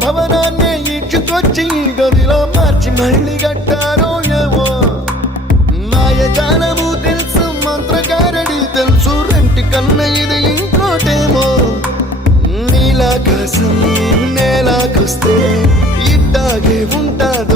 భవనాన్ని ఈడ్చుకొచ్చి గదిలో మార్చి మళ్ళీ కట్టారో ఏమో మాయజాలము తెలుసు మంత్రగారడి తెలుసు రెంటి కన్న ఇది ఇంకోటేమో నీలాకాశం నేలాకొస్తే ఇట్టాగే ఉంటాది